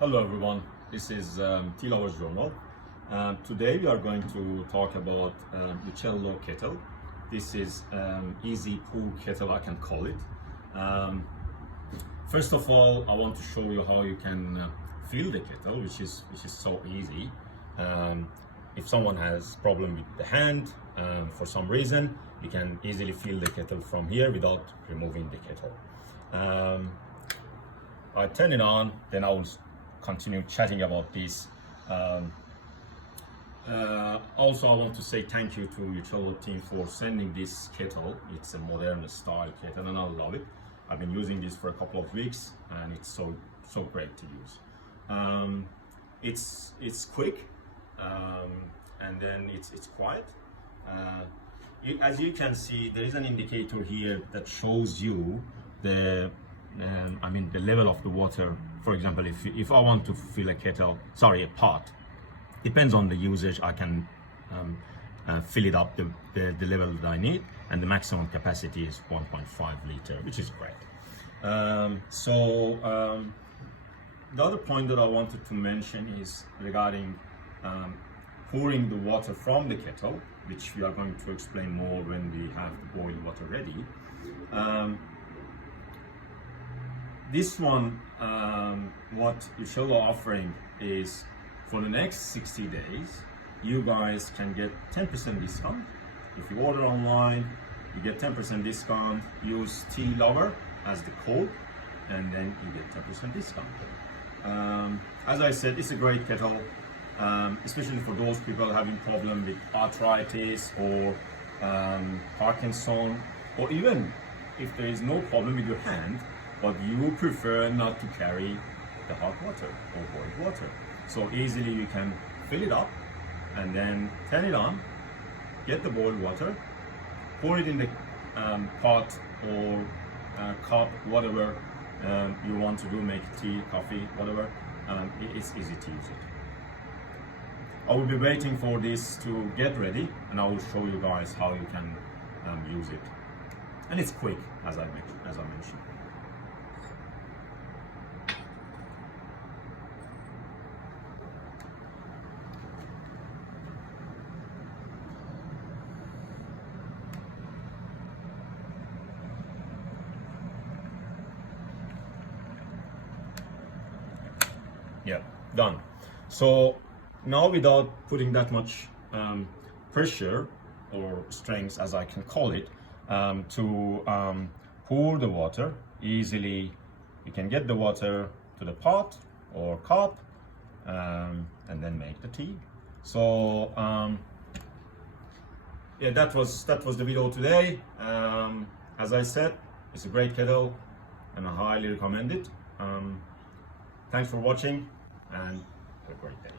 Hello everyone, this is Tea Lovers Journal. Today we are going to talk about Uccello kettle. This is easy pour kettle, I can call it. First of all, I want to show you how you can fill the kettle, which is so easy. If someone has problem with the hand for some reason, you can easily fill the kettle from here without removing the kettle. I turn it on, then I will continue chatting about this. Also, I want to say thank you to Uccello team for sending this kettle. It's a modern style kettle and I love it. I've been using this for a couple of weeks and it's so great to use. It's quick and then it's quiet. As you can see, there is an indicator here that shows you the the level of the water. For example, if I want to fill a pot, depends on the usage, I can fill it up the level that I need, and the maximum capacity is 1.5 liter, which is great. The other point that I wanted to mention is regarding pouring the water from the kettle, which we are going to explain more when we have the boiled water ready. This one, what Uccello offering is for the next 60 days, you guys can get 10% discount. If you order online, you get 10% discount. Use Tea Lover as the code, and then you get 10% discount. As I said, it's a great kettle, especially for those people having problem with arthritis or Parkinson, or even if there is no problem with your hand, but you prefer not to carry the hot water or boiled water. So easily you can fill it up and then turn it on, get the boiled water, pour it in the pot or cup, whatever you want to do, make tea, coffee, whatever. It's easy to use it. I will be waiting for this to get ready and I will show you guys how you can use it. And it's quick, as I mentioned. Yeah, done. So now, without putting that much pressure or strength, as I can call it, to pour the water easily, you can get the water to the pot or cup and then make the tea. So yeah, that was the video today. As I said, it's a great kettle and I highly recommend it. Thanks for watching and have a great day.